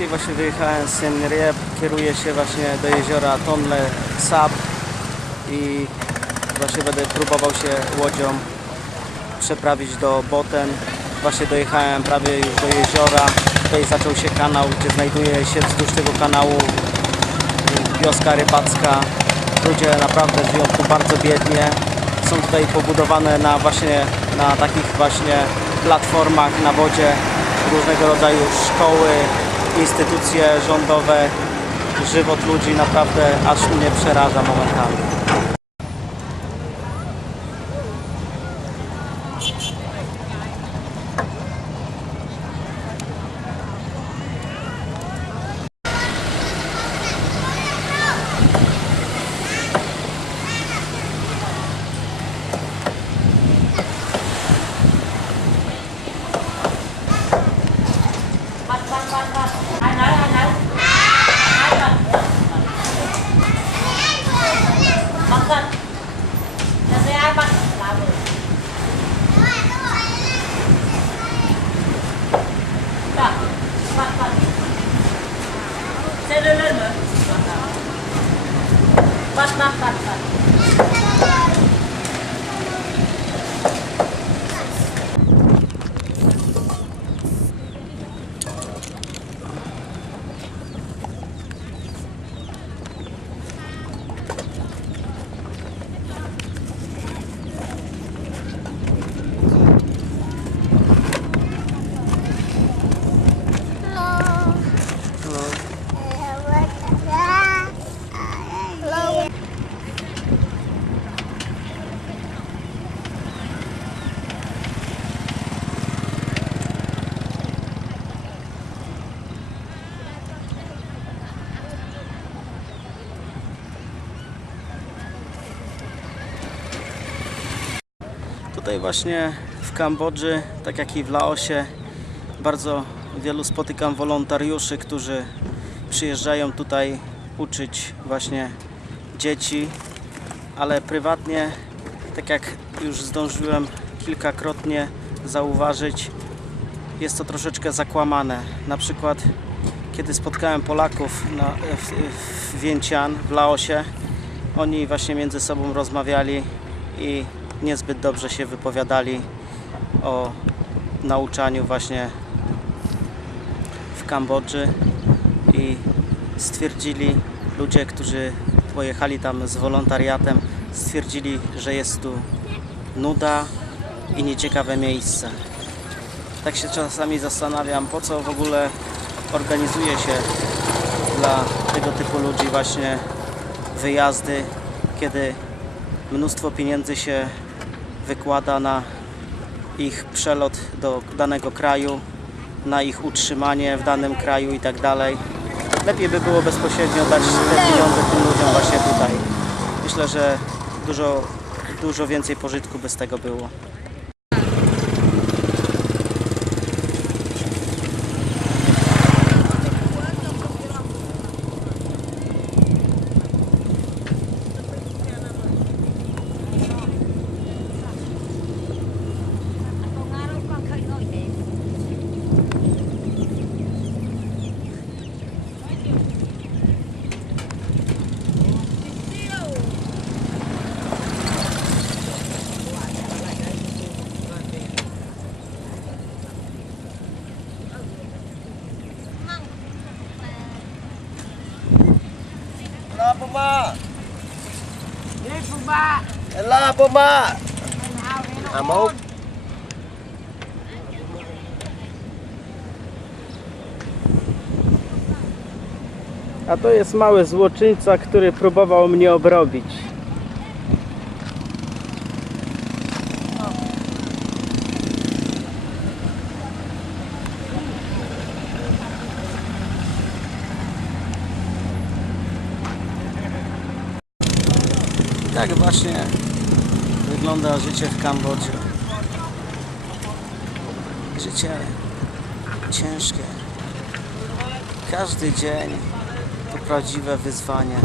Dzisiaj właśnie wyjechałem z Siem kieruję się właśnie do jeziora Tonle Sap i właśnie będę próbował się łodzią przeprawić do Boten. Właśnie dojechałem prawie już do jeziora. Tutaj zaczął się kanał, gdzie znajduje się wzdłuż tego kanału wioska rybacka. Ludzie naprawdę żyją tu bardzo biednie. Są tutaj pobudowane na właśnie na takich właśnie platformach na wodzie różnego rodzaju szkoły, instytucje rządowe. Żywot ludzi naprawdę aż mnie przeraża momentami. C'est le leur. Hein. Pat, pat, pat, pat. Tutaj właśnie w Kambodży, tak jak i w Laosie, bardzo wielu spotykam wolontariuszy, którzy przyjeżdżają tutaj uczyć właśnie dzieci, ale prywatnie, tak jak już zdążyłem kilkakrotnie zauważyć, jest to troszeczkę zakłamane. Na przykład, kiedy spotkałem Polaków na, w, w w Laosie, oni właśnie między sobą rozmawiali i niezbyt dobrze się wypowiadali o nauczaniu właśnie w Kambodży i stwierdzili ludzie, którzy pojechali tam z wolontariatem, stwierdzili, że jest tu nuda i nieciekawe miejsce. Tak się czasami zastanawiam, po co w ogóle organizuje się dla tego typu ludzi właśnie wyjazdy, kiedy mnóstwo pieniędzy się wykłada na ich przelot do danego kraju, na ich utrzymanie w danym kraju i tak dalej. Lepiej by było bezpośrednio dać te pieniądze tym ludziom właśnie tutaj. Myślę, że dużo, dużo więcej pożytku by z tego było. Puma. Phương ba La Puma. À một. A to jest mały złoczyńca, który próbował mnie obrobić. Tak właśnie wygląda życie w Kambodży. Życie ciężkie. Każdy dzień to prawdziwe wyzwanie.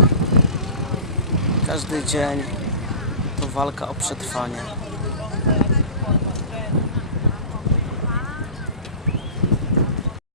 Każdy dzień to walka o przetrwanie.